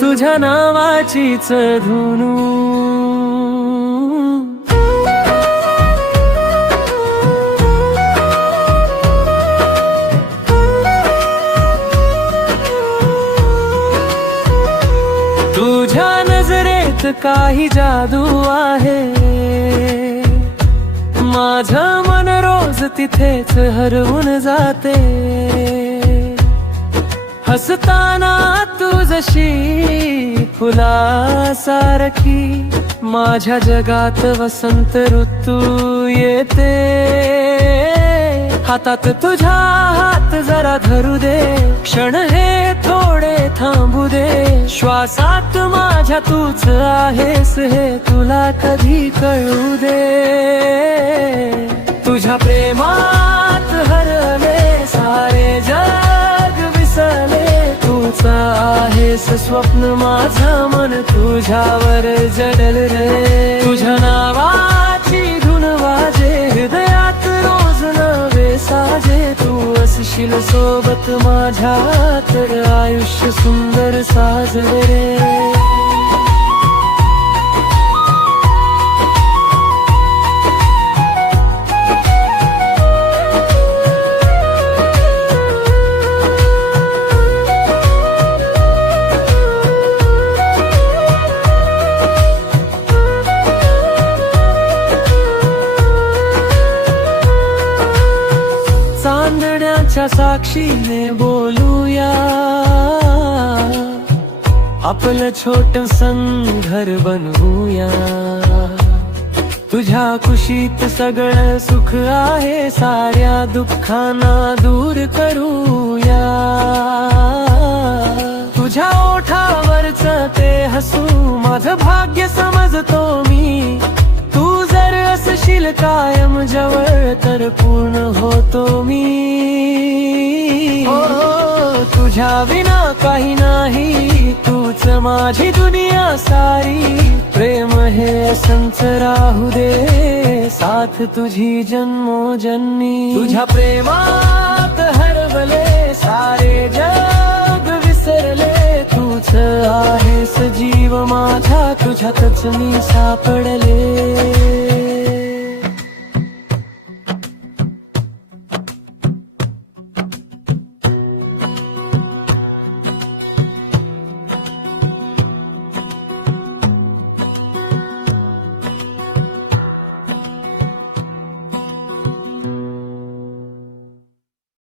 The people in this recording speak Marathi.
तुझ्या नावाचीच धुनू तुझ्या नजरेत काही जादू आहे, माझं मन रोज तिथेच हरवून जाते. हसताना तू जशी फुलासारखी माझ्या जगात वसंत ऋतू येते. हातात तुझ्या हात जरा धरू दे, क्षण हे थोडे थांबू दे. श्वासात माझ्या तूच आहेस हे तुला कधी कळू दे. तुझ्या प्रेमात हरले सारे जग विसरले, तूच आहेस स्वप्न माझं मन तुझ्यावर जडल रे. तुझ्या नावाची धुन वाजे हृदयात रोज नवे साजे. तू असशील सोबत माझ्या तर आयुष्य सुंदर साजले रे. चांदण्याच्या साक्षीने बोलूया, आपलं छोटंसं घर बनवूया. तुझ्या खुशीत सगळं सुख आहे, साऱ्या दुःखांना दूर करूया. तुझ्या ओठावरच ते हसू माझं भाग्य समजतो मी. तू जर असशील कायम जवळ तर पूर्ण होतो मी. तुझ्या विना काही नाही, तूच माझी दुनिया सारी. प्रेम हे असंच राहू दे, साथ तुझी जन्मोजन्मी. तुझ्या प्रेमात हरवले सारे जग विसरले, तूच आहेस जीव माझा तुझ्यातच मी सापडले.